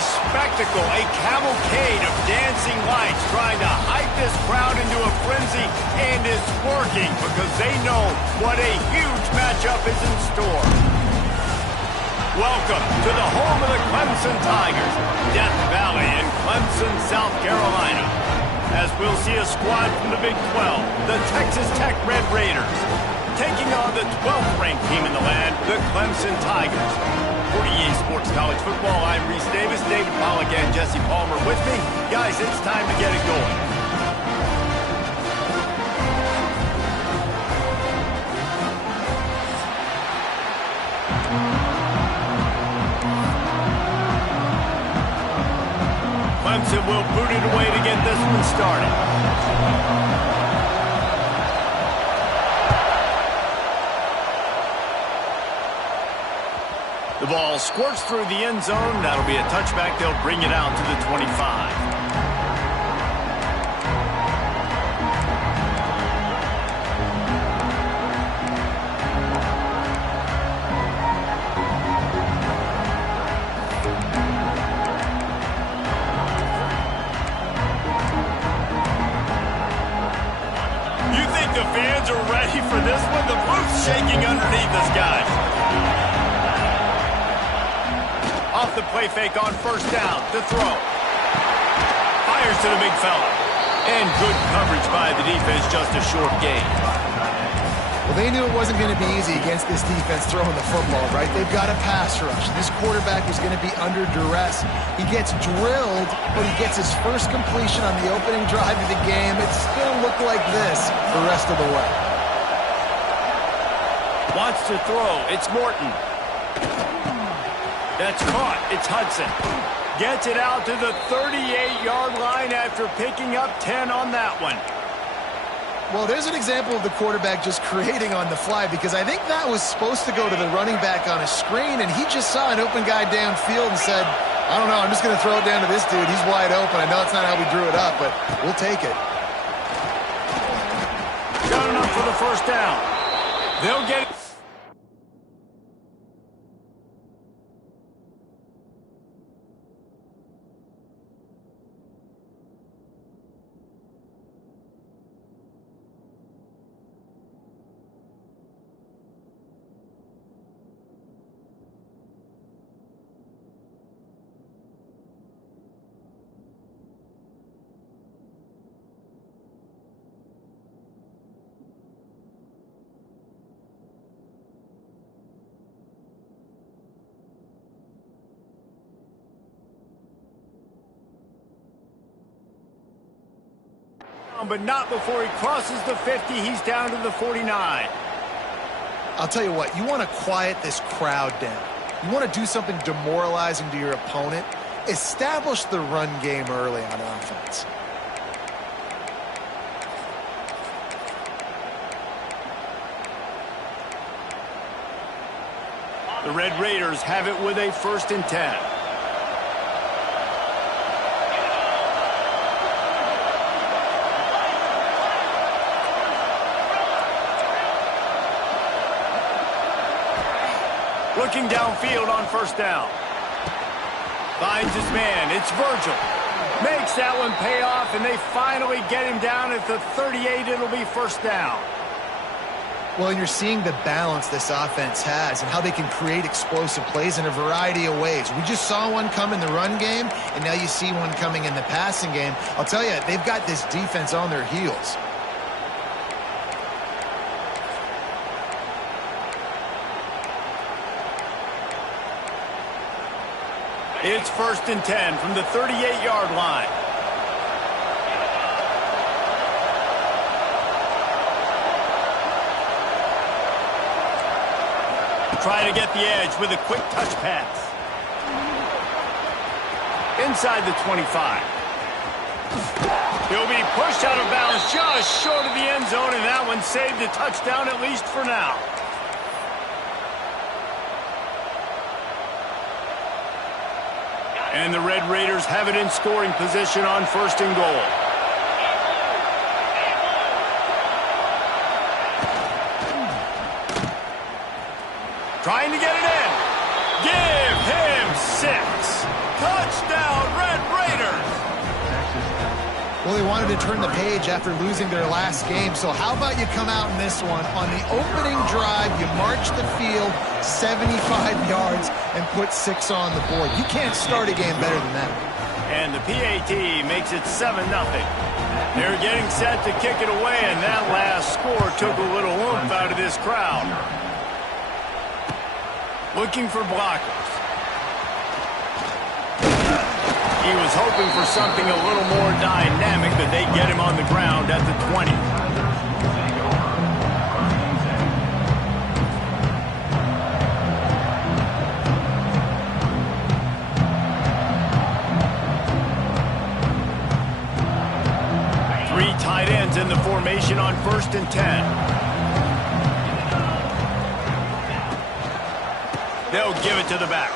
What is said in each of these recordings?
spectacle, a cavalcade of dancing lights trying to hype this crowd into a frenzy, and it's working because they know what a huge matchup is in store. Welcome to the home of the Clemson Tigers, Death Valley in Clemson, South Carolina. As we'll see a squad from the Big 12, the Texas Tech Red Raiders, taking on the 12th ranked team in the land, the Clemson Tigers. For EA Sports College Football, I'm Reese Davis, David Pollack, and Jesse Palmer with me. Guys, it's time to get it going. Clemson will boot it away to get this one started. The ball squirts through the end zone. That'll be a touchback. They'll bring it out to the 25. You think the fans are ready for this one? The roof's shaking underneath us, guys. Off the play fake on first down to throw. Fires to the big fella. And good coverage by the defense, just a short gain. Well, they knew it wasn't going to be easy against this defense throwing the football, right? They've got a pass rush. This quarterback was going to be under duress. He gets drilled, but he gets his first completion on the opening drive of the game. It still looked like this the rest of the way. Wants to throw. It's Morton. That's caught. It's Hudson. Gets it out to the 38-yard line after picking up 10 on that one. Well, there's an example of the quarterback just creating on the fly, because I think that was supposed to go to the running back on a screen, and he just saw an open guy downfield and said, I don't know, I'm just going to throw it down to this dude. He's wide open. I know it's not how we drew it up, but we'll take it. Got enough for the first down. They'll get it. But not before he crosses the 50. He's down to the 49. I'll tell you what, you want to quiet this crowd down. You want to do something demoralizing to your opponent. Establish the run game early on offense. The Red Raiders have it with a 1st and 10. Looking downfield on first down. Finds his man. It's Virgil. Makes that one pay off, and they finally get him down at the 38. It'll be first down. Well, and you're seeing the balance this offense has and how they can create explosive plays in a variety of ways. We just saw one come in the run game, and now you see one coming in the passing game. I'll tell you, they've got this defense on their heels. It's 1st and 10 from the 38-yard line. Trying to get the edge with a quick touch pass. Inside the 25. He'll be pushed out of bounds just short of the end zone, and that one saved a touchdown at least for now. And the Red Raiders have it in scoring position on 1st and goal. Trying to get it in. Give him 6. Touchdown, Red Raiders! Well, they wanted to turn the page after losing their last game, so how about you come out in this one? On the opening drive, you march the field 75 yards and put 6 on the board. You can't start a game better than that. And the PAT makes it 7-0. They're getting set to kick it away, and that last score took a little oomph out of this crowd. Looking for blockers. He was hoping for something a little more dynamic, but they get him on the ground at the 20. Three tight ends in the formation on 1st and 10. They'll give it to the back.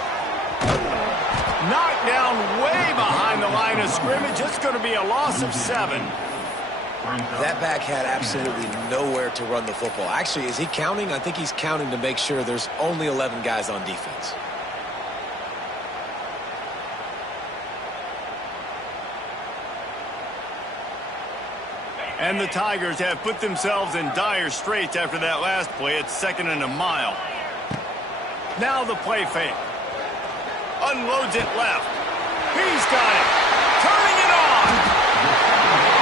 Knocked down way behind the line of scrimmage. It's going to be a loss of 7. That back had absolutely nowhere to run the football. Actually, is he counting? I think he's counting to make sure there's only 11 guys on defense. And the Tigers have put themselves in dire straits after that last play. It's 2nd and a mile. Now the play fake. Unloads it left. He's got it. Turning it on.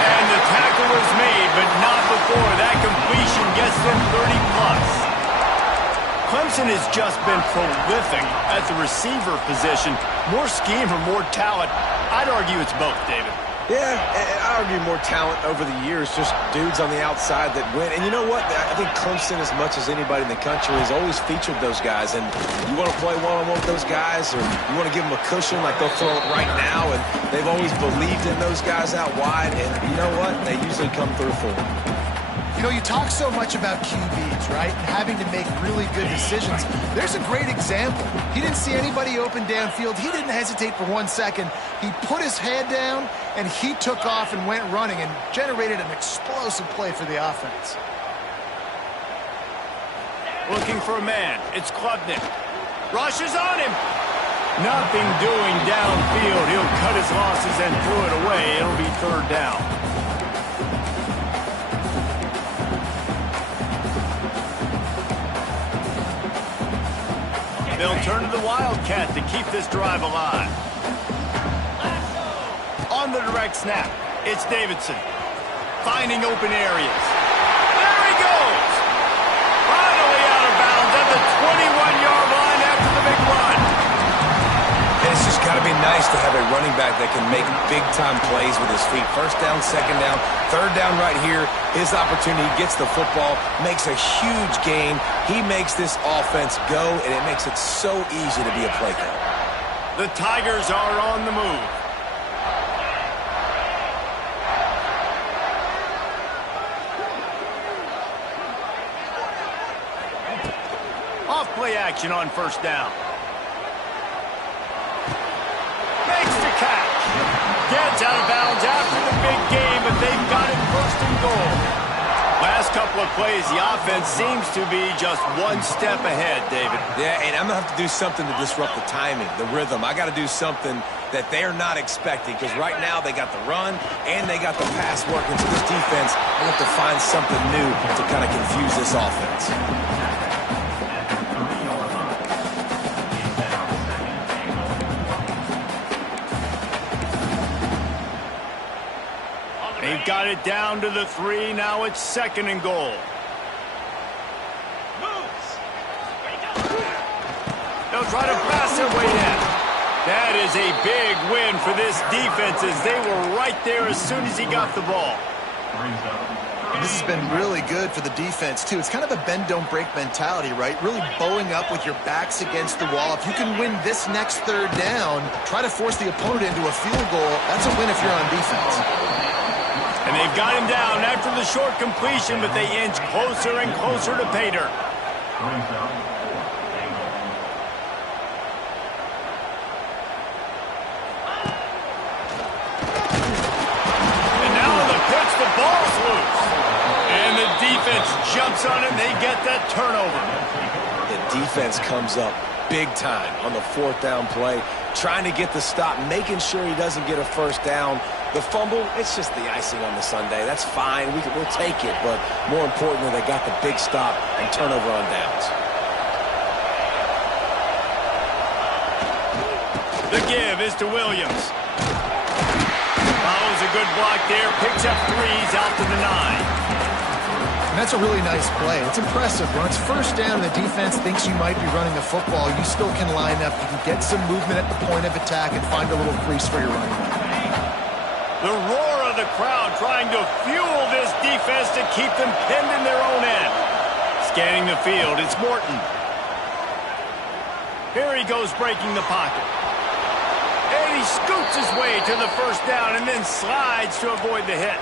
And the tackle was made, but not before that completion gets them 30-plus. Clemson has just been prolific at the receiver position. More scheme or more talent? I'd argue it's both, David. Yeah, I argue more talent over the years, just dudes on the outside that win. And you know what? I think Clemson, as much as anybody in the country, has always featured those guys. And you want to play one-on-one with those guys, or you want to give them a cushion like they'll throw it right now. And they've always believed in those guys out wide. And you know what? They usually come through for them. You know, you talk so much about QBs, right? And having to make really good decisions. There's a great example. He didn't see anybody open downfield. He didn't hesitate for 1 second. He put his head down, and he took off and went running and generated an explosive play for the offense. Looking for a man. It's Klubnik. Rushes on him. Nothing doing downfield. He'll cut his losses and throw it away. It'll be 3rd down. They'll turn to the Wildcat to keep this drive alive. On the direct snap, it's Davidson. Finding open areas. There he goes! Finally out of bounds at the 21-yard line after the big run. And it's just got to be nice to have a running back that can make big-time plays with his feet. 1st down, 2nd down, 3rd down right here. His opportunity, gets the football, makes a huge gain. He makes this offense go, and it makes it so easy to be a play caller. The Tigers are on the move. Off-play action on 1st down. Makes the catch. Gets out of bounds after the big game, but they've got it 1st and goal. Last couple of plays, the offense seems to be just 1 step ahead, David. Yeah, and I'm going to have to do something to disrupt the timing, the rhythm. I got to do something that they're not expecting, because right now they got the run and they got the pass working. So this defense, I have to find something new to kind of confuse this offense. They've got it down to the 3. Now it's 2nd and goal. They'll try to pass their way in. That is a big win for this defense, as they were right there as soon as he got the ball. This has been really good for the defense, too. It's kind of a bend-don't-break mentality, right? Really bowing up with your backs against the wall. If you can win this next 3rd down, try to force the opponent into a field goal. That's a win if you're on defense. And they've got him down after the short completion, but they inch closer and closer to pay dirt. And now on the pitch, the ball's loose. And the defense jumps on it, and they get that turnover. The defense comes up big time on the 4th down play, trying to get the stop, making sure he doesn't get a first down. The fumble, it's just the icing on the sundae. That's fine. We'll take it. But more importantly, they got the big stop and turnover on downs. The give is to Williams. Follows a good block there. Picks up 3s out to the 9. And that's a really nice play. It's impressive. When it's first down and the defense thinks you might be running the football, you still can line up. You can get some movement at the point of attack and find a little crease for your running back. The roar of the crowd trying to fuel this defense to keep them pinned in their own end. Scanning the field, it's Morton. Here he goes breaking the pocket. And he scoots his way to the first down and then slides to avoid the hit.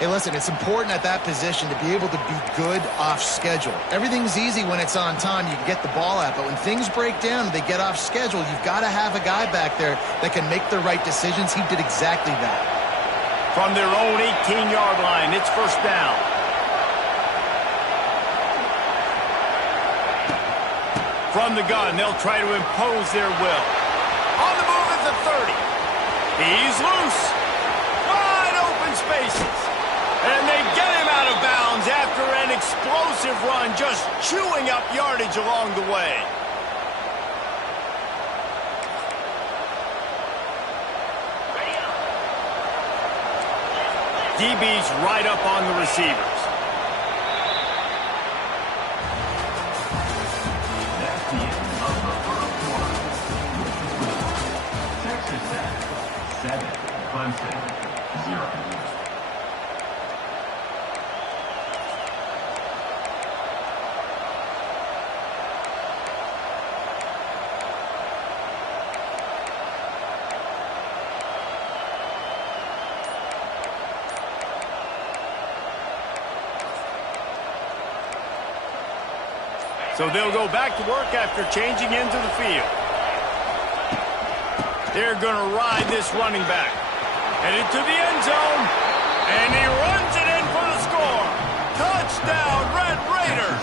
Hey, listen, it's important at that position to be able to be good off schedule. Everything's easy when it's on time. You can get the ball out. But when things break down and they get off schedule, you've got to have a guy back there that can make the right decisions. He did exactly that. From their own 18-yard line, it's first down. From the gun, they'll try to impose their will. On the move at the 30. He's loose. Wide open spaces. And they get him out of bounds after an explosive run, just chewing up yardage along the way. DB's right up on the receivers. That's the end of the first quarter. Texas Tech 7, Clemson 0. So they'll go back to work after changing into the field. They're going to ride this running back. Headed to the end zone. And he runs it in for the score. Touchdown, Red Raiders.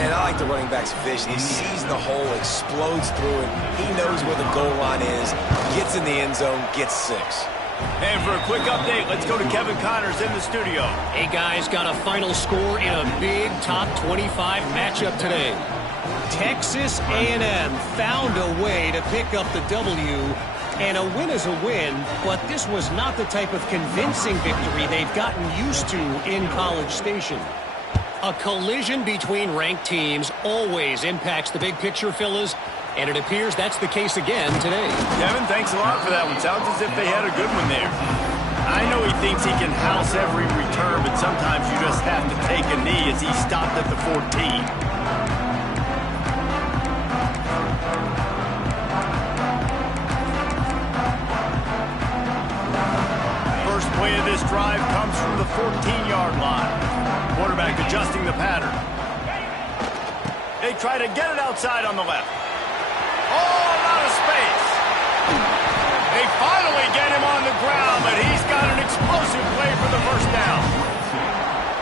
And I like the running back's vision. He sees the hole, explodes through it. He knows where the goal line is, gets in the end zone, gets 6. And for a quick update, let's go to Kevin Connors in the studio. Hey, guys, got a final score in a big top 25 matchup today. Texas A&M found a way to pick up the W, and a win is a win, but this was not the type of convincing victory they've gotten used to in College Station. A collision between ranked teams always impacts the big picture, fellas, and it appears that's the case again today. Kevin, thanks a lot for that one. Sounds as if they had a good one there. I know he thinks he can house every return, but sometimes you just have to take a knee as he stopped at the 14. First play of this drive comes from the 14-yard line. Quarterback adjusting the pattern. They try to get it outside on the left. All out of space. They finally get him on the ground, but he's got an explosive play for the first down.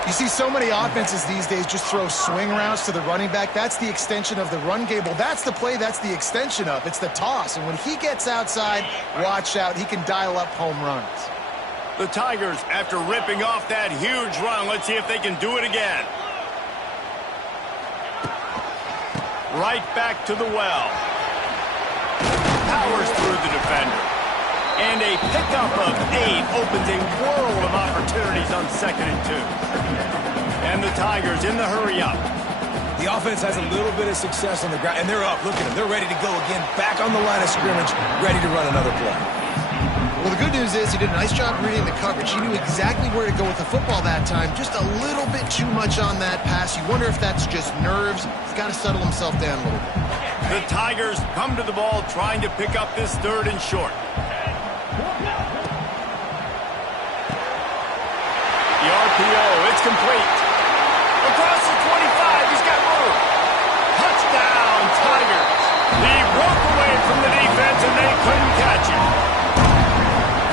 You see so many offenses these days just throw swing routes to the running back. That's the extension of the run game. Well, that's the play that's the extension of. It's the toss. And when he gets outside, watch out. He can dial up home runs. The Tigers, after ripping off that huge run, let's see if they can do it again. Right back to the well. Powers through the defender. And a pickup of 8 opens a world of opportunities on 2nd and 2. And the Tigers in the hurry-up. The offense has a little bit of success on the ground, and they're up. Look at them. They're ready to go again, back on the line of scrimmage, ready to run another play. Well, the good news is he did a nice job reading the coverage. He knew exactly where to go with the football that time. Just a little bit too much on that pass. You wonder if that's just nerves. He's got to settle himself down a little bit. The Tigers come to the ball trying to pick up this 3rd and short. The RPO, it's complete. Across the 25, he's got room. Touchdown, Tigers. He broke away from the defense, and they couldn't catch him.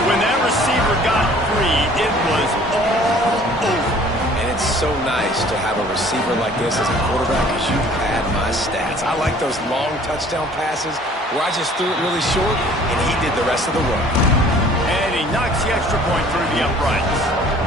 When that receiver got free, it was all over. And it's so nice to have a receiver like this as a quarterback because you pad my stats. I like those long touchdown passes where I just threw it really short and he did the rest of the work. And he knocks the extra point through the uprights.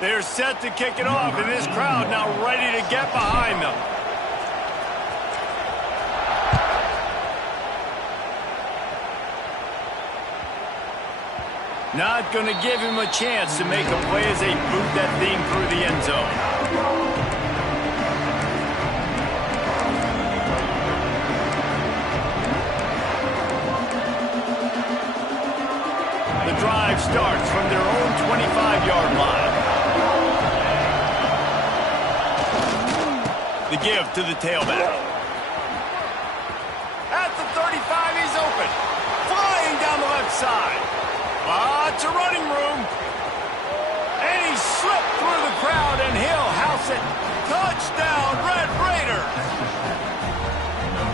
They're set to kick it off, and this crowd now ready to get behind them. Not going to give him a chance to make a play as they boot that thing through the end zone. The drive starts from their own 25-yard line. The give to the tailback. At the 35, he's open. Flying down the left side. Lots of running room. And he slipped through the crowd, and he'll house it. Touchdown, Red Raiders.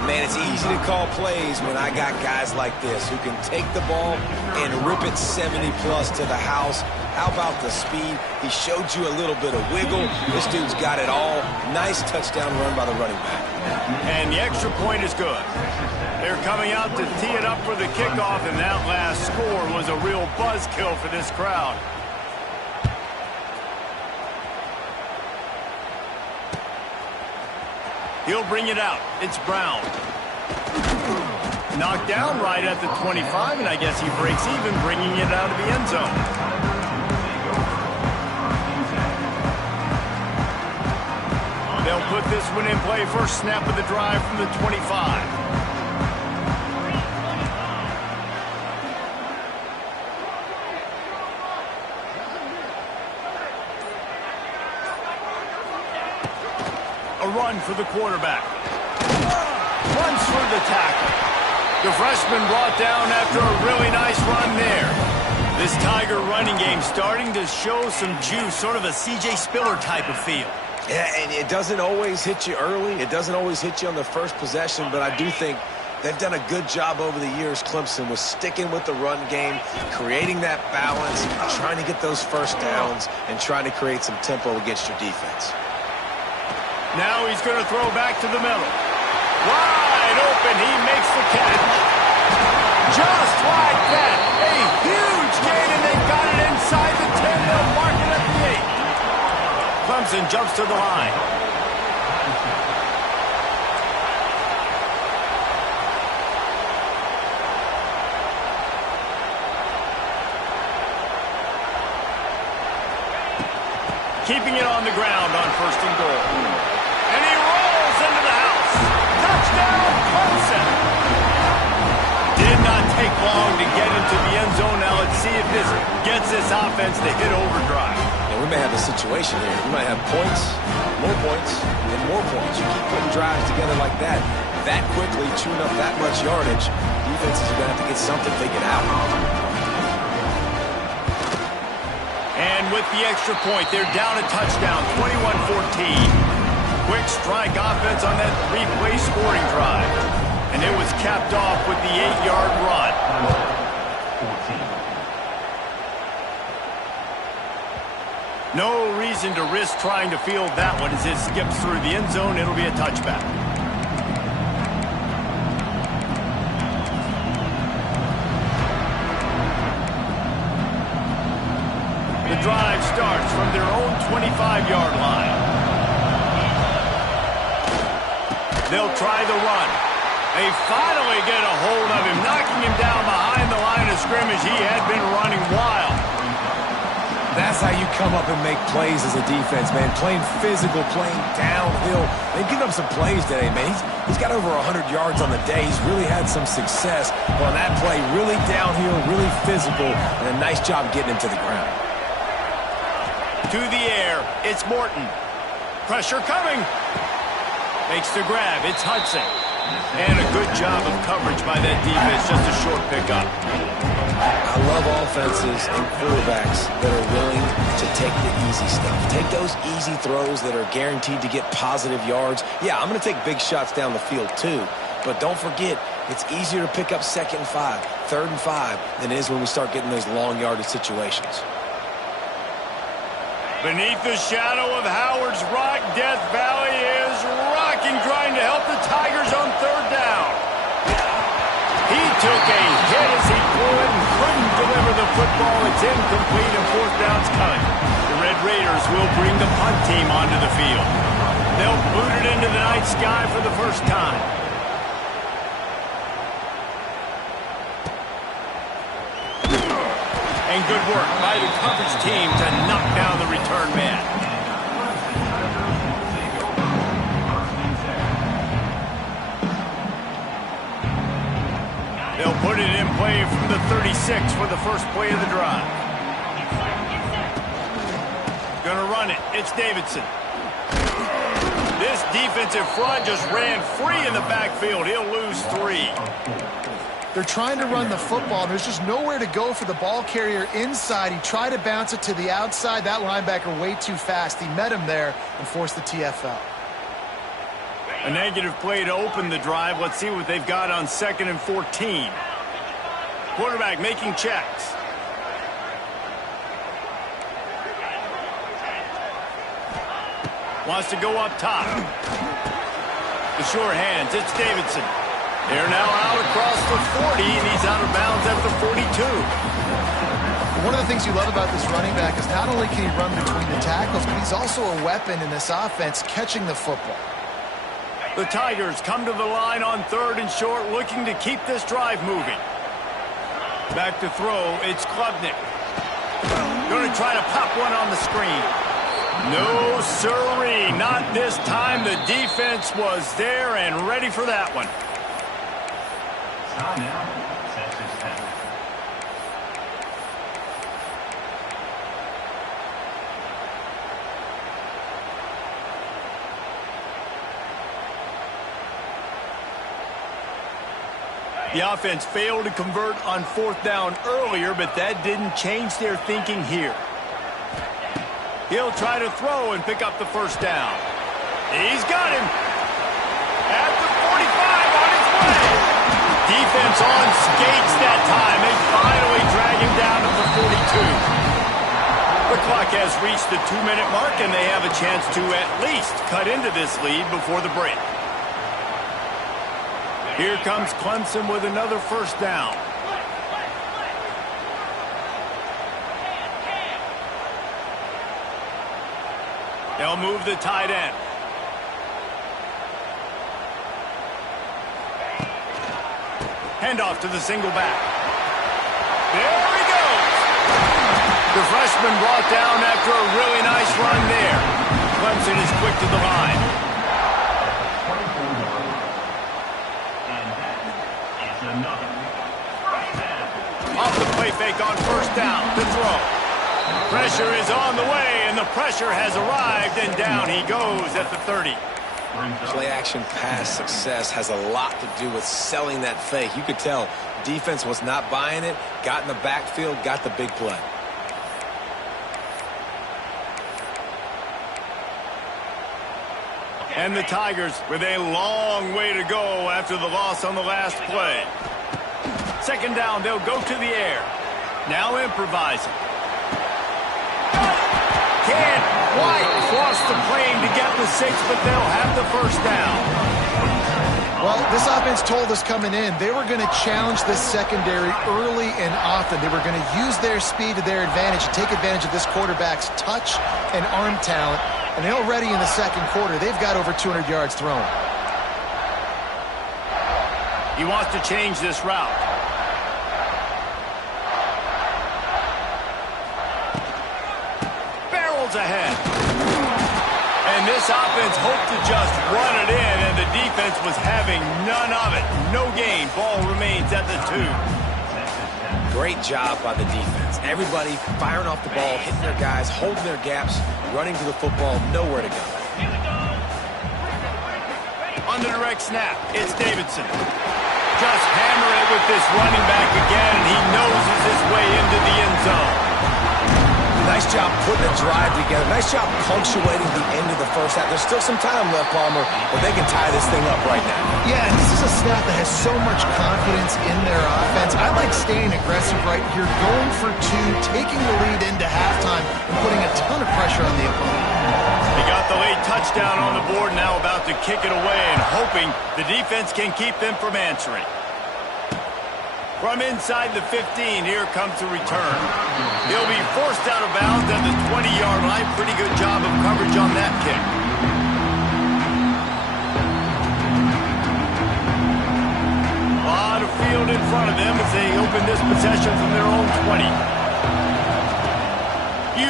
Man, it's easy to call plays when I got guys like this who can take the ball and rip it 70-plus to the house. How about the speed? He showed you a little bit of wiggle. This dude's got it all. Nice touchdown run by the running back. And the extra point is good. They're coming out to tee it up for the kickoff, and that last score was a real buzzkill for this crowd. He'll bring it out. It's Brown. Knocked down right at the 25, and I guess he breaks even, bringing it out of the end zone. They'll put this one in play first snap of the drive from the 25. A run for the quarterback. Runs through the tackle. The freshman brought down after a really nice run there. This Tiger running game starting to show some juice, sort of a C.J. Spiller type of feel. Yeah, and it doesn't always hit you early. It doesn't always hit you on the first possession, but I do think they've done a good job over the years, Clemson, with sticking with the run game, creating that balance, trying to get those first downs, and trying to create some tempo against your defense. Now he's going to throw back to the middle. Wide open, he makes the catch. Just like that, a huge gain, and they've got it inside the 10. They'll mark it at the 8. Clemson jumps to the line. Keeping it on the ground on 1st and goal. And he rolls into the house. Touchdown, Clemson. Did not take long to get into the end zone. Now let's see if this gets this offense to hit overdrive. And we may have a situation here. We might have points, and more points. You keep putting drives together like that quickly, chewing up that much yardage, defenses are going to have to get something figured out. And with the extra point, they're down a touchdown, 21-14. Quick strike offense on that 3-play scoring drive. And it was capped off with the 8-yard run. 14. No reason to risk trying to field that one as it skips through the end zone. It'll be a touchback. The drive starts from their own 25-yard line. They'll try the run. They finally get a hold of him, knocking him down behind the line of scrimmage. He had been running wild. That's how you come up and make plays as a defense, man. Playing physical, playing downhill. They've given up some plays today, man. He's got over 100 yards on the day. He's really had some success on that play. Really downhill, really physical, and a nice job getting him to the ground. To the air, it's Morton. Pressure coming. Makes the grab, it's Hudson. And a good job of coverage by that defense, just a short pickup. I love offenses and quarterbacks that are willing to take the easy stuff. Take those easy throws that are guaranteed to get positive yards. Yeah, I'm going to take big shots down the field too, but don't forget, it's easier to pick up 2nd and 5, 3rd and 5 than it is when we start getting those long yardage situations. Beneath the shadow of Howard's Rock, Death Valley is rocking, trying to help the Tigers on 3rd down. He took a hit as he threw it and couldn't deliver the football. It's incomplete and 4th down's coming. The Red Raiders will bring the punt team onto the field. They'll boot it into the night sky for the first time. And good work by the coverage team to knock down the return man. They'll put it in play from the 36 for the first play of the drive. Gonna run it. It's Davidson. This defensive front just ran free in the backfield. He'll lose 3. They're trying to run the football. There's just nowhere to go for the ball carrier inside. He tried to bounce it to the outside. That linebacker way too fast. He met him there and forced the TFL. A negative play to open the drive. Let's see what they've got on 2nd and 14. Quarterback making checks. Wants to go up top. The short hands. It's Davidson. They're now out across the 40, and he's out of bounds at the 42. One of the things you love about this running back is not only can he run between the tackles, but he's also a weapon in this offense catching the football. The Tigers come to the line on 3rd and short, looking to keep this drive moving. Back to throw, it's Klubnik. Going to try to pop one on the screen. No, sirree, not this time. The defense was there and ready for that one. Time out. Texas Tech. The offense failed to convert on 4th down earlier, but that didn't change their thinking here. He'll try to throw and pick up the 1st down. He's got him. At the 45 on his way. Defense on skates that time. They finally drag him down to the 42. The clock has reached the 2-minute mark, and they have a chance to at least cut into this lead before the break. Here comes Clemson with another 1st down. They'll move the tight end. Handoff to the single back. There he goes. The freshman brought down after a really nice run there. Clemson is quick to the line. And that is another. Off the play fake on 1st down to throw. Pressure is on the way, and the pressure has arrived, and down he goes at the 30. Play-action pass success has a lot to do with selling that fake. You could tell defense was not buying it, got in the backfield, got the big play. And the Tigers with a long way to go after the loss on the last play. 2nd down, they'll go to the air. Now improvising. Can't quite cross the plane to get the 6, but they'll have the 1st down. Well, this offense told us coming in they were going to challenge this secondary early and often. They were going to use their speed to their advantage and take advantage of this quarterback's touch and arm talent. And already in the 2nd quarter, they've got over 200 yards thrown. He wants to change this route. Ahead. And this offense hoped to just run it in, and the defense was having none of it. No gain. Ball remains at the 2. Great job by the defense. Everybody firing off the ball, hitting their guys, holding their gaps, running to the football, nowhere to go. On the direct snap, it's Davidson. Just hammer it with this running back again, and he noses his way into the end zone. Nice job putting a drive together. Nice job punctuating the end of the first half. There's still some time left, Palmer, but they can tie this thing up right now. Yeah, and this is a staff that has so much confidence in their offense. I like staying aggressive right here, going for two, taking the lead into halftime, and putting a ton of pressure on the opponent. He got the late touchdown on the board, now about to kick it away and hoping the defense can keep them from answering. From inside the 15, here comes the return. He'll be forced out of bounds at the 20-yard line. Pretty good job of coverage on that kick. A lot of field in front of them as they open this possession from their own 20.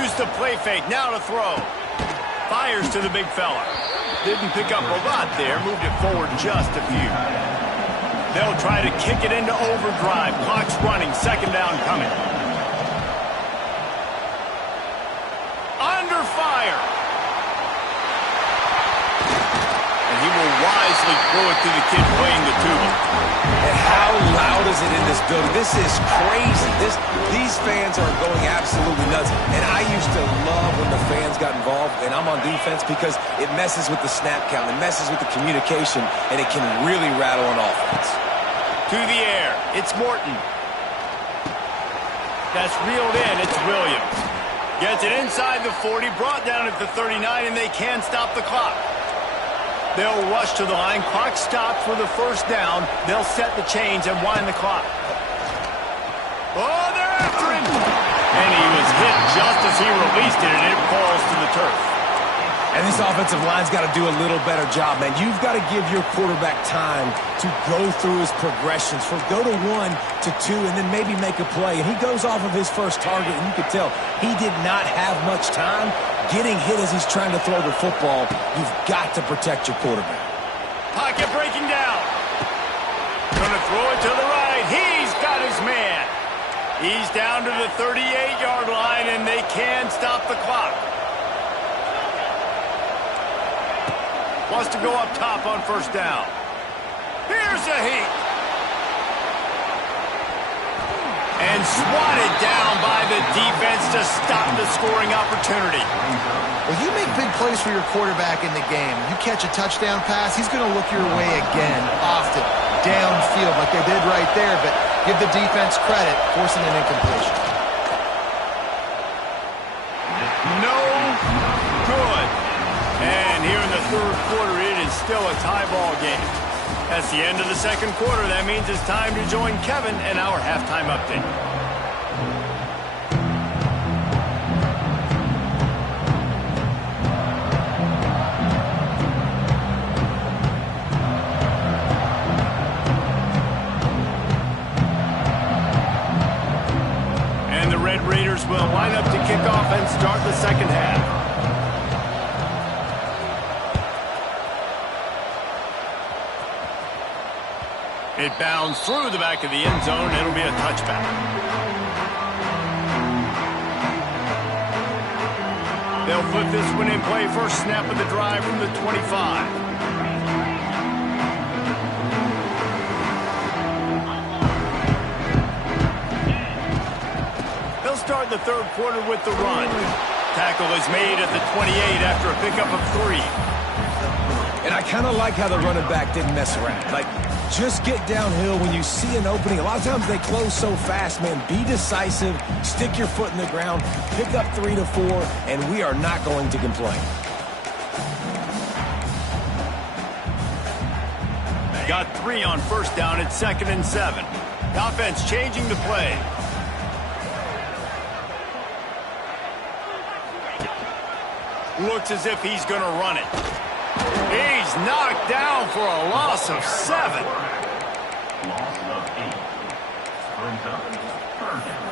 Used the play fake, now to throw. Fires to the big fella. Didn't pick up a lot there, moved it forward just a few. They'll try to kick it into overdrive. Clock's running, second down coming. Under fire. And he will wisely throw it to the kid playing the tuba. And how loud is it in this building? This is crazy. These fans are going absolutely nuts. And I used to love when the fans got involved, and I'm on defense because it messes with the snap count. It messes with the communication, and it can really rattle an offense. To the air, it's Morton. That's reeled in, it's Williams. Gets it inside the 40, brought down at the 39, and they can stop the clock. They'll rush to the line, clock stopped for the first down. They'll set the chains and wind the clock. Oh, they're after him! And he was hit just as he released it, and it falls to the turf. And this offensive line's got to do a little better job, man. You've got to give your quarterback time to go through his progressions, from go to 1 to 2, and then maybe make a play. And he goes off of his first target, and you can tell he did not have much time getting hit as he's trying to throw the football. You've got to protect your quarterback. Pocket breaking down. Gonna throw it to the right. He's got his man. He's down to the 38-yard line, and they can stop the clock. Wants to go up top on first down. Here's a heat. And swatted down by the defense to stop the scoring opportunity. Well, you make big plays for your quarterback in the game. You catch a touchdown pass, he's going to look your way again, often, downfield like they did right there, but give the defense credit, forcing an incompletion. No good. And here in the third quarter, it is still a tie ball game. That's the end of the second quarter. That means it's time to join Kevin in our halftime update. And the Red Raiders will line up to kick off and start the second half. It bounds through the back of the end zone. It'll be a touchback. They'll put this one in play. First snap of the drive from the 25. They'll start the third quarter with the run. Tackle is made at the 28 after a pickup of 3. And I kind of like how the running back didn't mess around. Like, just get downhill when you see an opening. A lot of times they close so fast, man. Be decisive, stick your foot in the ground, pick up 3 to 4, and we are not going to complain. Got 3 on first down at 2nd and 7. The offense changing the play. Looks as if he's going to run it. He's knocked down for a loss of 7. Loss of 8. Brings up third down.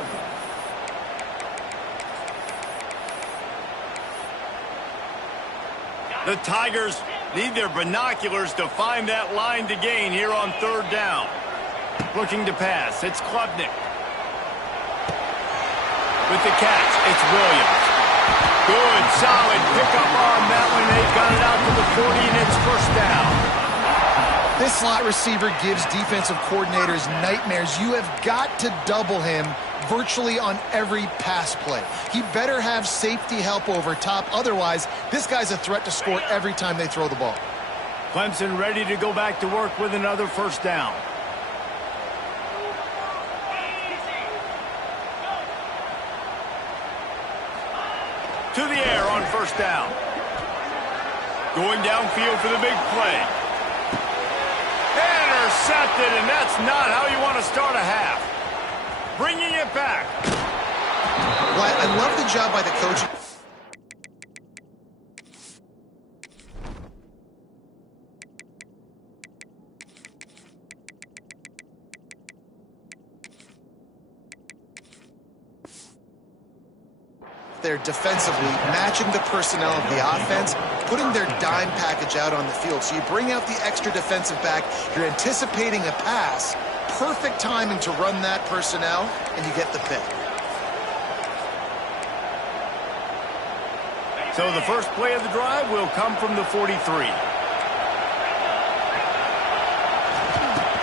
The Tigers need their binoculars to find that line to gain here on third down. Looking to pass, it's Klubnik. With the catch, it's Williams. Good, solid pickup on that one. They've got it out to the 40, and it's first down. This slot receiver gives defensive coordinators nightmares. You have got to double him, virtually on every pass play. He better have safety help over top. Otherwise, this guy's a threat to score every time they throw the ball. Clemson ready to go back to work with another first down. To the air on first down. Going downfield for the big play. Intercepted, and that's not how you want to start a half. Bringing it back. Well, I love the job by the coach. They're defensively matching the personnel of the offense, putting their dime package out on the field. So you bring out the extra defensive back, you're anticipating a pass, perfect timing to run that personnel, and you get the pick. So the first play of the drive will come from the 43.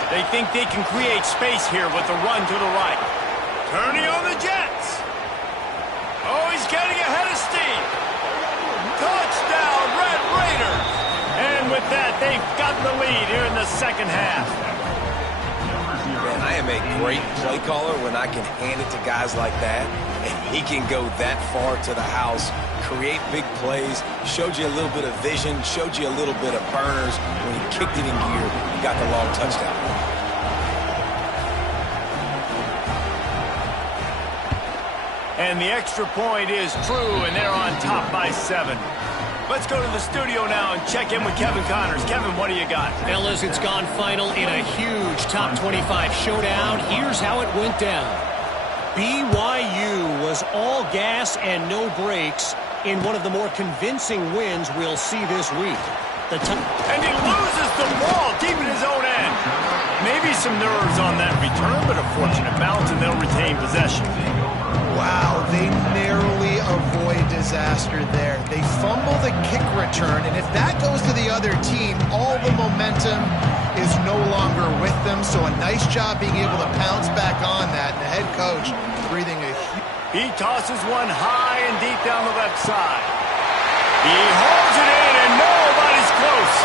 They think they can create space here with the run to the right. Turning on the Jets. Oh, he's getting ahead of steam. Touchdown, Red Raiders. And with that, they've gotten the lead here in the second half. Man, I am a great play caller when I can hand it to guys like that. And he can go that far to the house, create big plays, showed you a little bit of vision, showed you a little bit of burners. When he kicked it in gear, he got the long touchdown. And the extra point is true, and they're on top by 7. Let's go to the studio now and check in with Kevin Connors. Kevin, what do you got? Fellas, it's gone final in a huge top 25 showdown. Here's how it went down. BYU was all gas and no brakes in one of the more convincing wins we'll see this week. And he loses the ball deep in his own end. Maybe some nerves on that return, but a fortunate bounce, and they'll retain possession. Wow, they narrowly avoid disaster there. They fumble the kick return, and if that goes to the other team, all the momentum is no longer with them. So a nice job being able to pounce back on that. And the head coach breathing a huge... He tosses one high and deep down the left side. He holds it in, and nobody's close.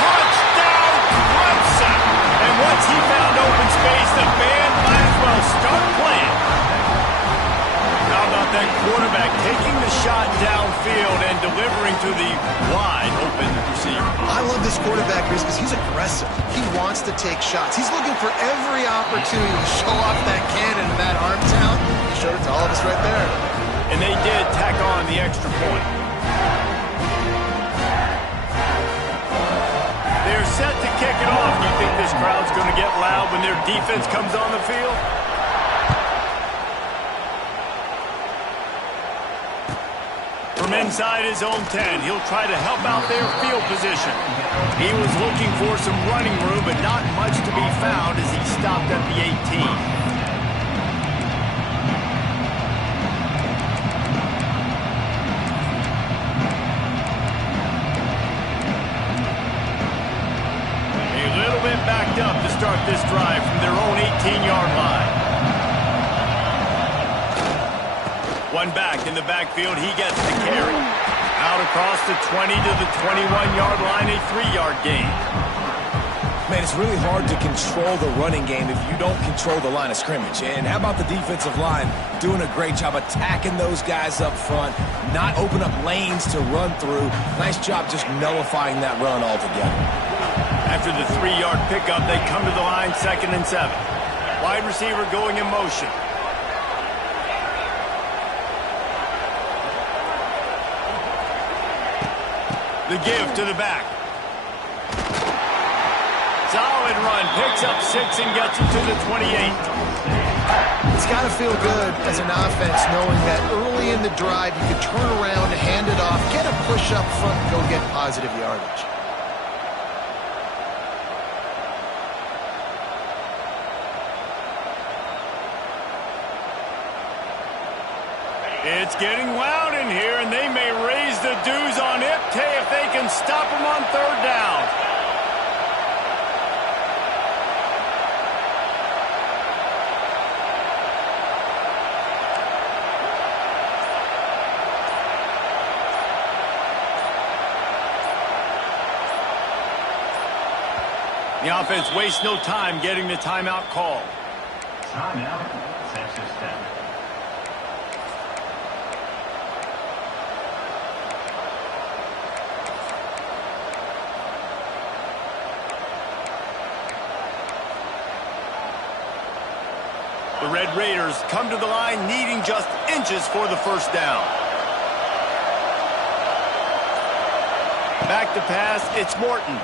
Touchdown, Clemson! And once he found open space, the band might as well start playing. How about that quarterback taking the shot downfield and delivering to the wide open receiver? I love this quarterback because he's aggressive. He wants to take shots. He's looking for every opportunity to show off that cannon and that arm talent. He showed it to all of us right there. And they did tack on the extra point. They're set to kick it off. Do you think this crowd's going to get loud when their defense comes on the field? From inside his own 10, he'll try to help out their field position. He was looking for some running room, but not much to be found as he stopped at the 18. A little bit backed up to start this drive from their own 18-yard line. One back in the backfield, he gets the carry. Out across the 20 to the 21-yard line, a 3-yard gain. Man, it's really hard to control the running game if you don't control the line of scrimmage. And how about the defensive line doing a great job attacking those guys up front, not open up lanes to run through. Nice job just nullifying that run altogether. After the 3-yard pickup, they come to the line 2nd and 7. Wide receiver going in motion. The give to the back. Solid run. Picks up 6 and gets it to the 28. It's got to feel good as an offense knowing that early in the drive you can turn around, hand it off, get a push up front, and go get positive yardage. It's getting loud in here, and they may raise the dues on Ipte if they can stop him on 3rd down. The offense wastes no time getting the timeout call. Timeout, Texas Tech. The Red Raiders come to the line needing just inches for the first down. Back to pass, it's Morton.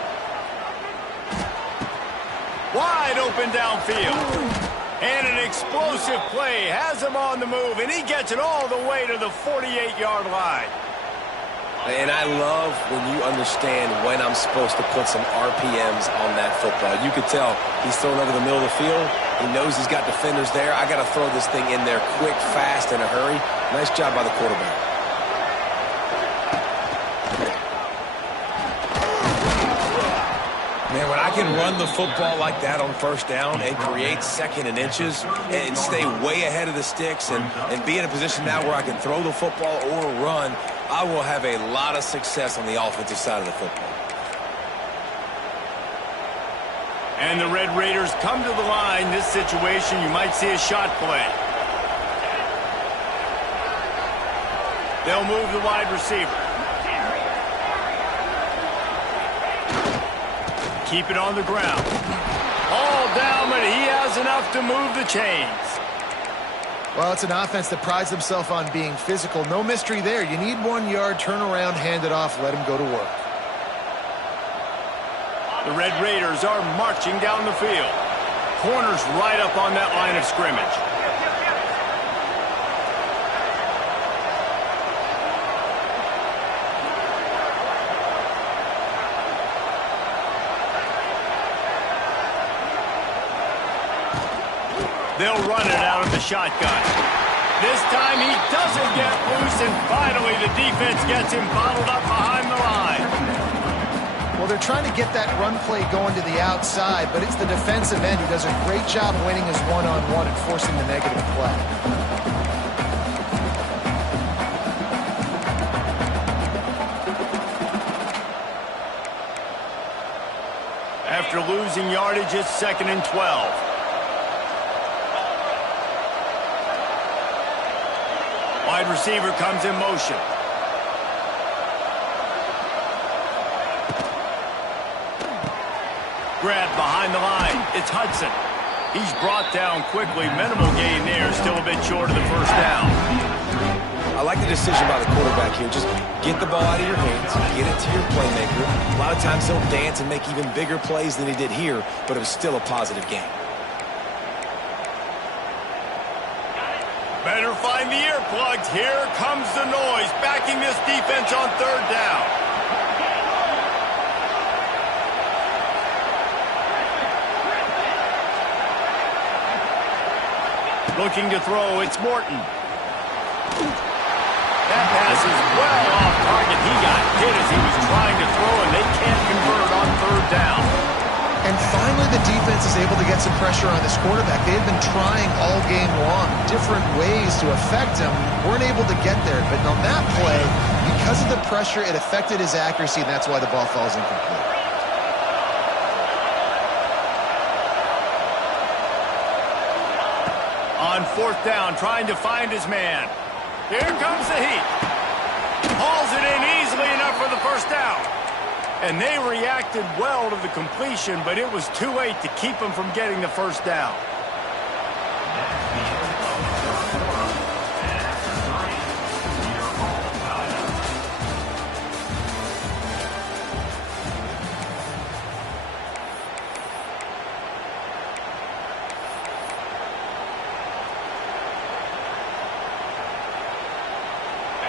Wide open downfield. And an explosive play has him on the move, and he gets it all the way to the 48-yard line. And I love when you understand when I'm supposed to put some RPMs on that football. You could tell he's throwing over the middle of the field. He knows he's got defenders there. I got to throw this thing in there quick, fast, in a hurry. Nice job by the quarterback. Man, when I can run the football like that on first down and create second and inches and stay way ahead of the sticks and be in a position now where I can throw the football or run, I will have a lot of success on the offensive side of the football. And the Red Raiders come to the line. This situation, you might see a shot play. They'll move the wide receiver. Keep it on the ground. All down, but he has enough to move the chains. Well, it's an offense that prides themselves on being physical. No mystery there. You need 1 yard, turn around, hand it off, let him go to work. The Red Raiders are marching down the field. Corners right up on that line of scrimmage. They'll run it out of the shotgun. This time he doesn't get loose, and finally the defense gets him bottled up behind the line. Well, they're trying to get that run play going to the outside, but it's the defensive end who does a great job winning his one-on-one and forcing the negative play. After losing yardage, it's 2nd and 12. Wide receiver comes in motion. Grab behind the line. It's Hudson. He's brought down quickly. Minimal gain there. Still a bit short of the first down. I like the decision by the quarterback here. Just get the ball out of your hands, get it to your playmaker. A lot of times he'll dance and make even bigger plays than he did here, but it was still a positive game. Better find the earplugs. Here comes the noise, backing this defense on 3rd down. Looking to throw, it's Morton. That pass is well off target. He got hit as he was trying to throw, and they can't convert on 3rd down. And finally, the defense is able to get some pressure on this quarterback. They had been trying all game long, different ways to affect him. Weren't able to get there. But on that play, because of the pressure, it affected his accuracy, and that's why the ball falls incomplete. On 4th down, trying to find his man. Here comes the heat. Hauls it in easily enough for the first down. And they reacted well to the completion, but it was too late to keep them from getting the first down.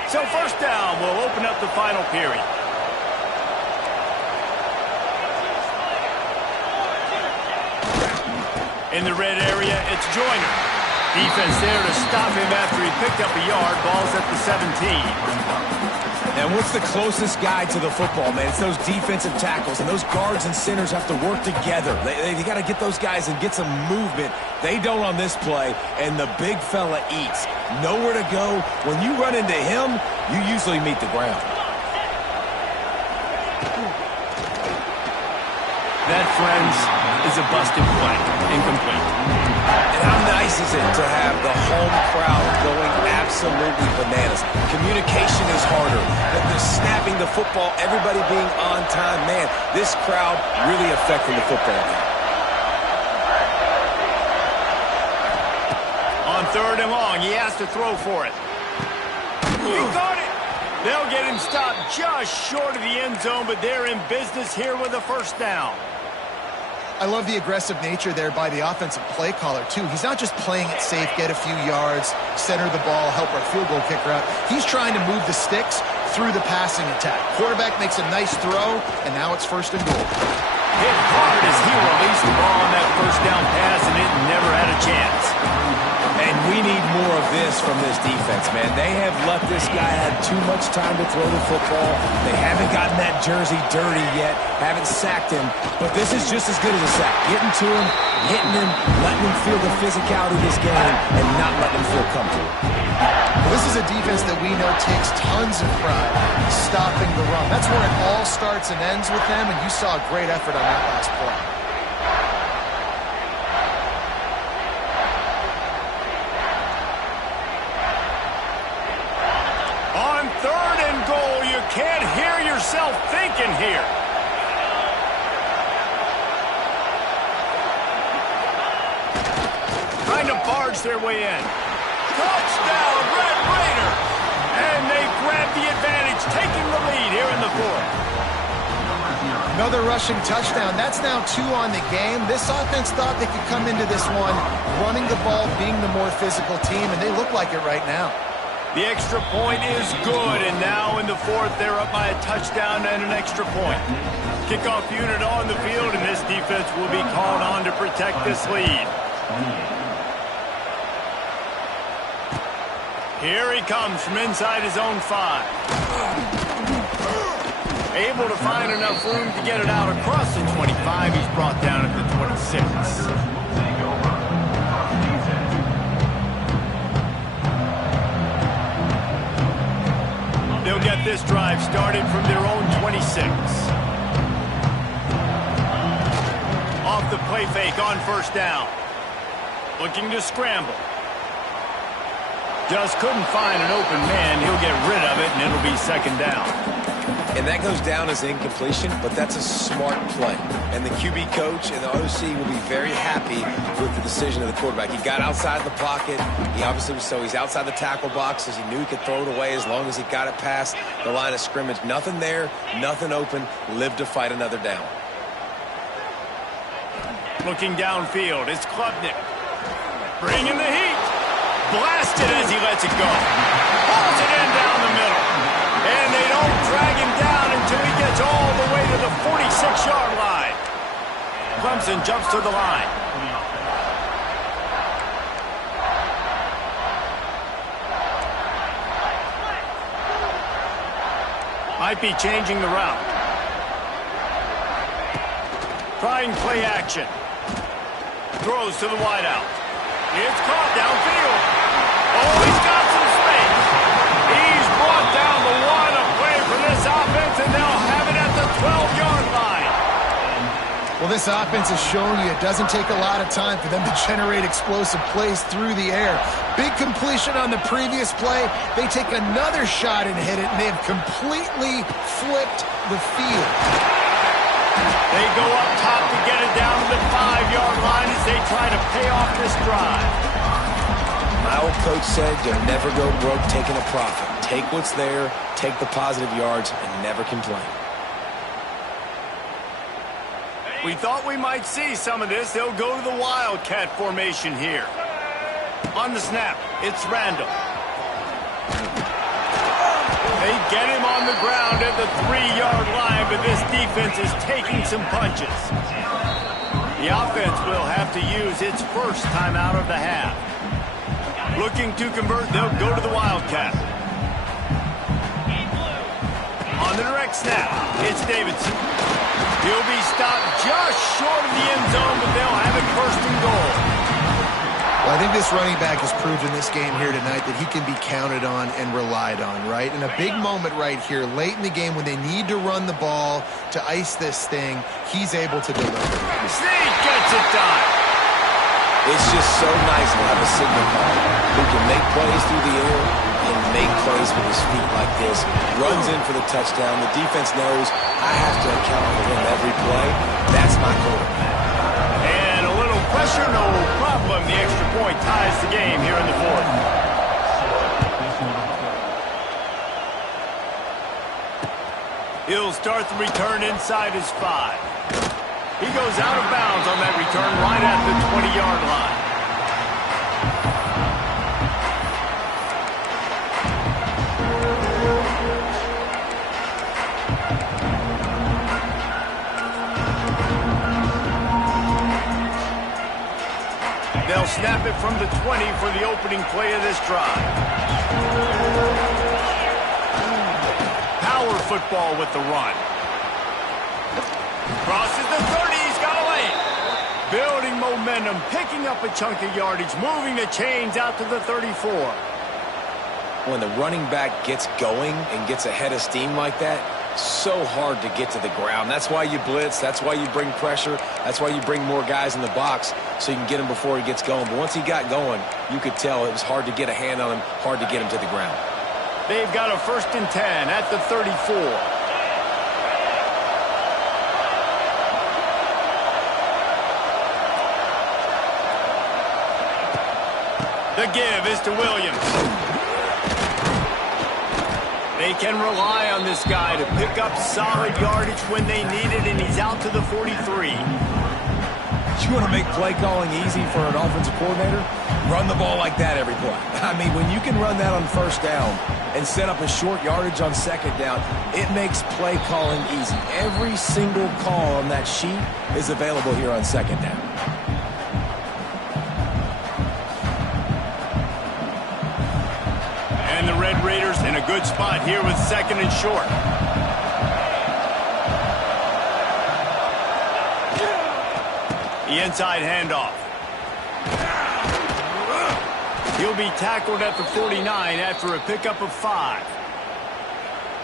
So 1st down will open up the final period. In the red area, it's Joyner. Defense there to stop him after he picked up a yard. Ball's at the 17. And what's the closest guy to the football, man? It's those defensive tackles, and those guards and centers have to work together. They got to get those guys and get some movement. They don't on this play, and the big fella eats. Nowhere to go. When you run into him, you usually meet the ground. That, friends, is a busted play. Incomplete. And how nice is it to have the home crowd going absolutely bananas? Communication is harder. The snapping the football, everybody being on time. Man, this crowd really affecting the football game. On 3rd and long, he has to throw for it. He got it. They'll get him stopped just short of the end zone, but they're in business here with a first down. I love the aggressive nature there by the offensive play caller, too. He's not just playing it safe, get a few yards, center the ball, help our field goal kicker out. He's trying to move the sticks through the passing attack. Quarterback makes a nice throw, and now it's 1st and goal. Hit hard as he released the ball on that first down pass, and it never had a chance. And we need more of this from this defense, man. They have let this guy have too much time to throw the football. They haven't gotten that jersey dirty yet, haven't sacked him. But this is just as good as a sack. Getting to him, hitting him, letting him feel the physicality of this game, and not letting him feel comfortable. Well, this is a defense that we know takes tons of pride stopping the run. That's where it all starts and ends with them, and you saw a great effort on that last play. On 3rd and goal, you can't hear yourself thinking here. Trying to barge their way in. Touchdown, Red Raider! And they grab the advantage, taking the lead here in the 4th. Another rushing touchdown. That's now 2 on the game. This offense thought they could come into this one running the ball, being the more physical team, and they look like it right now. The extra point is good, and now in the 4th, they're up by a touchdown and an extra point. Kickoff unit on the field, and this defense will be called on to protect this lead. Here he comes from inside his own 5. Able to find enough room to get it out across the 25. He's brought down at the 26. They'll get this drive started from their own 26. Off the play fake on 1st down. Looking to scramble. Just couldn't find an open man. He'll get rid of it, and it'll be 2nd down. And that goes down as incompletion, but that's a smart play. And the QB coach and the OC will be very happy with the decision of the quarterback. He got outside the pocket. He obviously was so he's outside the tackle boxes. He knew he could throw it away as long as he got it past the line of scrimmage. Nothing there, nothing open. Lived to fight another down. Looking downfield, it's Klubnik. Bringing the heat. Blasted as he lets it go. Pulls it in down the middle. And they don't drag him down until he gets all the way to the 46-yard line. Clemson jumps to the line. Might be changing the route. Trying play action. Throws to the wideout. It's caught downfield. Oh, he's got some space. He's brought down the one of play for this offense, and they'll have it at the 12-yard line. Well, this offense has shown you it doesn't take a lot of time for them to generate explosive plays through the air. Big completion on the previous play. They take another shot and hit it, and they have completely flipped the field. They go up top to get it down to the 5-yard line as they try to pay off this drive. My old coach said you'll never go broke taking a profit. Take what's there, take the positive yards, and never complain. We thought we might see some of this. They'll go to the Wildcat formation here. On the snap, it's Randall. They get him on the ground at the 3-yard line, but this defense is taking some punches. The offense will have to use its first timeout of the half. Looking to convert, they'll go to the Wildcat. On the direct snap, it's Davidson. He'll be stopped just short of the end zone, but they'll have it 1st and goal. Well, I think this running back has proved in this game here tonight that he can be counted on and relied on, right? In a big moment right here, late in the game when they need to run the ball to ice this thing, he's able to deliver. Snead gets it done. It's just so nice to have a signal caller who can make plays through the air and make plays with his feet like this. Runs in for the touchdown. The defense knows I have to account for him every play. That's my quarterback. And a little pressure, no problem. The extra point ties the game here in the fourth. He'll start the return inside his 5. He goes out of bounds on that return right at the 20-yard line. They'll snap it from the 20 for the opening play of this drive. Power football with the run. Crosses the 30, he's got a lane. Building momentum, picking up a chunk of yardage, moving the chains out to the 34. When the running back gets going and gets ahead of steam like that, so hard to get to the ground. That's why you blitz. That's why you bring pressure. That's why you bring more guys in the box so you can get him before he gets going. But once he got going, you could tell it was hard to get a hand on him, hard to get him to the ground. They've got a 1st and 10 at the 34. The give is to Williams. They can rely on this guy to pick up solid yardage when they need it, and he's out to the 43. You want to make play calling easy for an offensive coordinator? Run the ball like that every play. I mean, when you can run that on 1st down and set up a short yardage on 2nd down, it makes play calling easy. Every single call on that sheet is available here on 2nd down. And the Red Raiders in a good spot here with 2nd and short. The inside handoff. He'll be tackled at the 49 after a pickup of 5.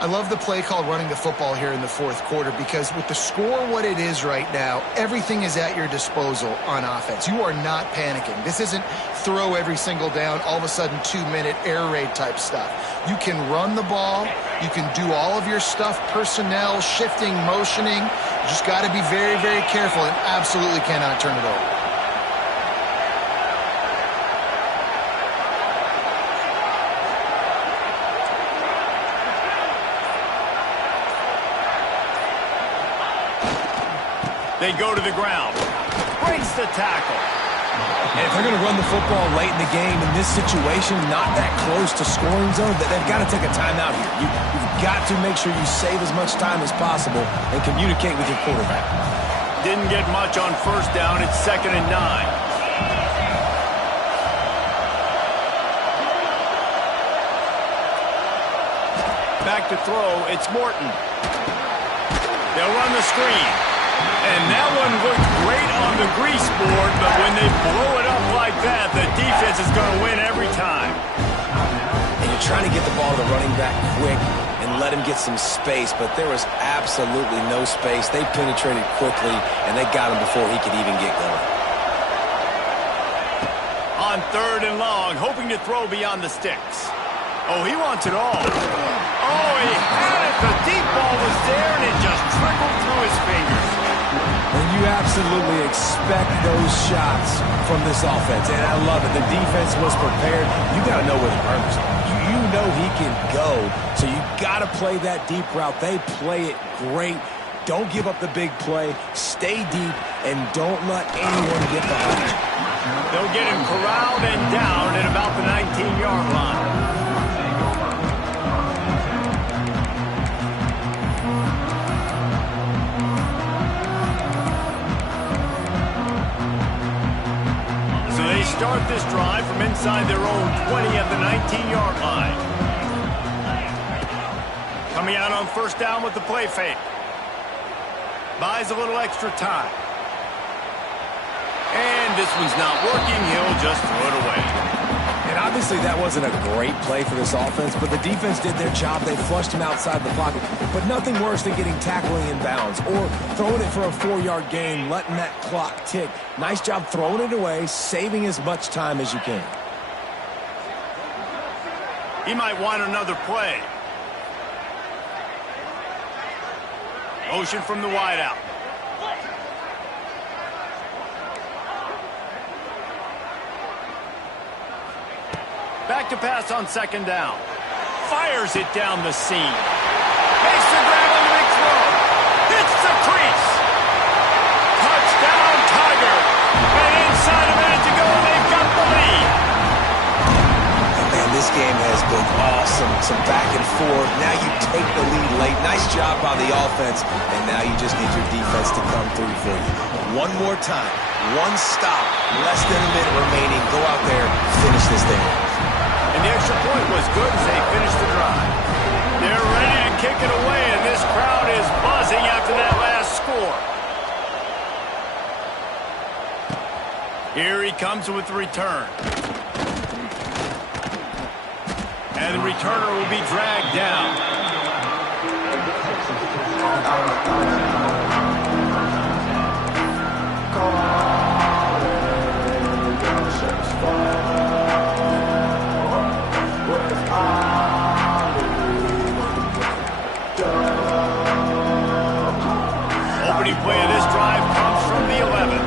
I love the play called running the football here in the 4th quarter because with the score what it is right now, everything is at your disposal on offense. You are not panicking. This isn't throw every single down, all of a sudden 2-minute air raid type stuff. You can run the ball. You can do all of your stuff, personnel, shifting, motioning. You just got to be very, very careful and absolutely cannot turn it over. They go to the ground. Breaks the tackle. And if they're going to run the football late in the game in this situation, not that close to scoring zone, they've got to take a timeout here. You've got to make sure you save as much time as possible and communicate with your quarterback. Didn't get much on 1st down. It's 2nd and 9. Back to throw. It's Morton. They'll run the screen. And that one looked great on the grease board, but when they blow it up like that, the defense is going to win every time. And you're trying to get the ball to the running back quick and let him get some space, but there was absolutely no space. They penetrated quickly, and they got him before he could even get going. On 3rd and long, hoping to throw beyond the sticks. Oh, he wants it all. Oh, he had it. The deep ball was there, and it just trickled through his fingers. And you absolutely expect those shots from this offense, and I love it. The defense was prepared. You got to know where the runners are. You know he can go, so you got to play that deep route. They play it great. Don't give up the big play. Stay deep, and don't let anyone get behind you. They'll get him corralled and down at about the 19-yard line. Start this drive from inside their own 20 at the 19-yard line. Coming out on 1st down with the play fake. Buys a little extra time. And this one's not working, he'll just throw it away. And obviously that wasn't a great play for this offense, but the defense did their job. They flushed him outside the pocket. But nothing worse than getting tackling in bounds or throwing it for a 4-yard gain, letting that clock tick. Nice job throwing it away, saving as much time as you can. He might want another play. Motion from the wideout. Back to pass on second down. Fires it down the seam. Makes the grab on the big throw. Hits the crease. Touchdown, Tiger. And inside a minute to go, they've got the lead. Man, this game has been awesome. Some back and forth. Now you take the lead late. Nice job by the offense. And now you just need your defense to come through for you. One more time. One stop. Less than a minute remaining. Go out there. Finish this thing off. And the extra point was good as they finished the drive. They're ready to kick it away, and this crowd is buzzing after that last score. Here he comes with the return. And the returner will be dragged down. Opening play of this drive comes from the 11.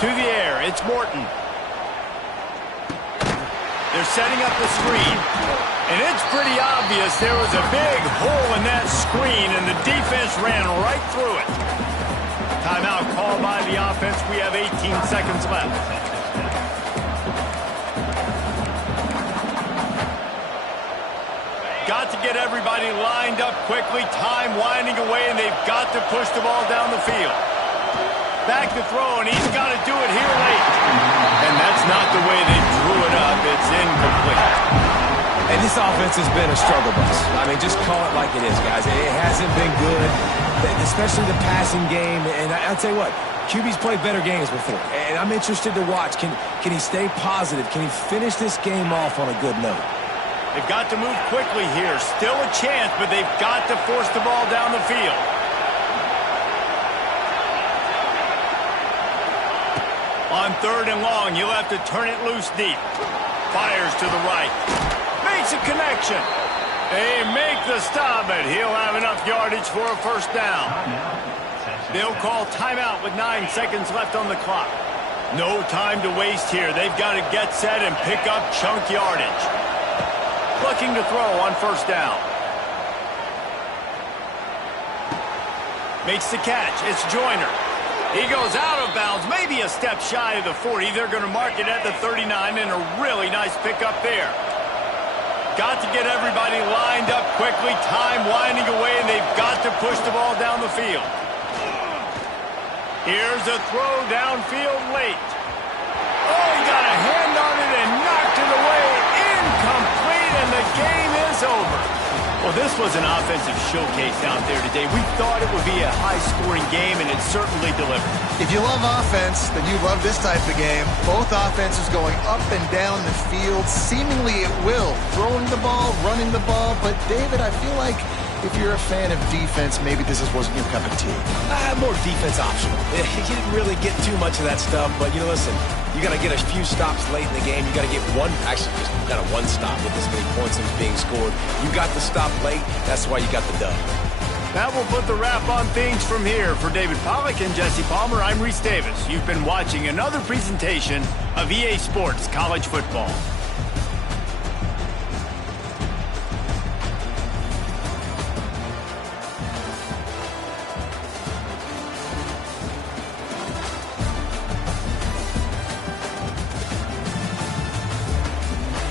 To the air, it's Morton. They're setting up the screen. And it's pretty obvious there was a big hole in that screen, and the defense ran right through it. Timeout called by the offense. We have 18 seconds left. Got to get everybody lined up quickly. Time winding away, and they've got to push the ball down the field. Back to throw, and he's got to do it here late. And that's not the way they drew it up. It's incomplete. And this offense has been a struggle bus. I mean, just call it like it is, guys. It hasn't been good, especially the passing game. And I'll tell you what, QB's played better games before. And I'm interested to watch. Can he stay positive? Can he finish this game off on a good note? They've got to move quickly here. Still a chance, but they've got to force the ball down the field. On third and long, you'll have to turn it loose deep. Fires to the right. Makes a connection. They make the stop, but he'll have enough yardage for a first down. They'll call timeout with 9 seconds left on the clock. No time to waste here. They've got to get set and pick up chunk yardage. Looking to throw on first down. Makes the catch. It's Joyner. He goes out of bounds, maybe a step shy of the 40. They're going to mark it at the 39, and a really nice pickup there. Got to get everybody lined up quickly. Time winding away, and they've got to push the ball down the field. Here's a throw downfield late. Oh, he got a hand on it and knocked it away. Incomplete, and the game is over. Well, this was an offensive showcase out there today. We thought it would be a high-scoring game, and it certainly delivered. If you love offense, then you love this type of game. Both offenses going up and down the field, seemingly at will. Throwing the ball, running the ball. But, David, I feel like if you're a fan of defense, maybe this wasn't your cup of tea. More defense optional. You didn't really get too much of that stuff, but, listen, you got to get a few stops late in the game. You got to get one, actually just got a one stop with this many points that was being scored. You got the stop late. That's why you got the dub. That will put the wrap on things from here. For David Pollack and Jesse Palmer, I'm Reese Davis. You've been watching another presentation of EA Sports College Football.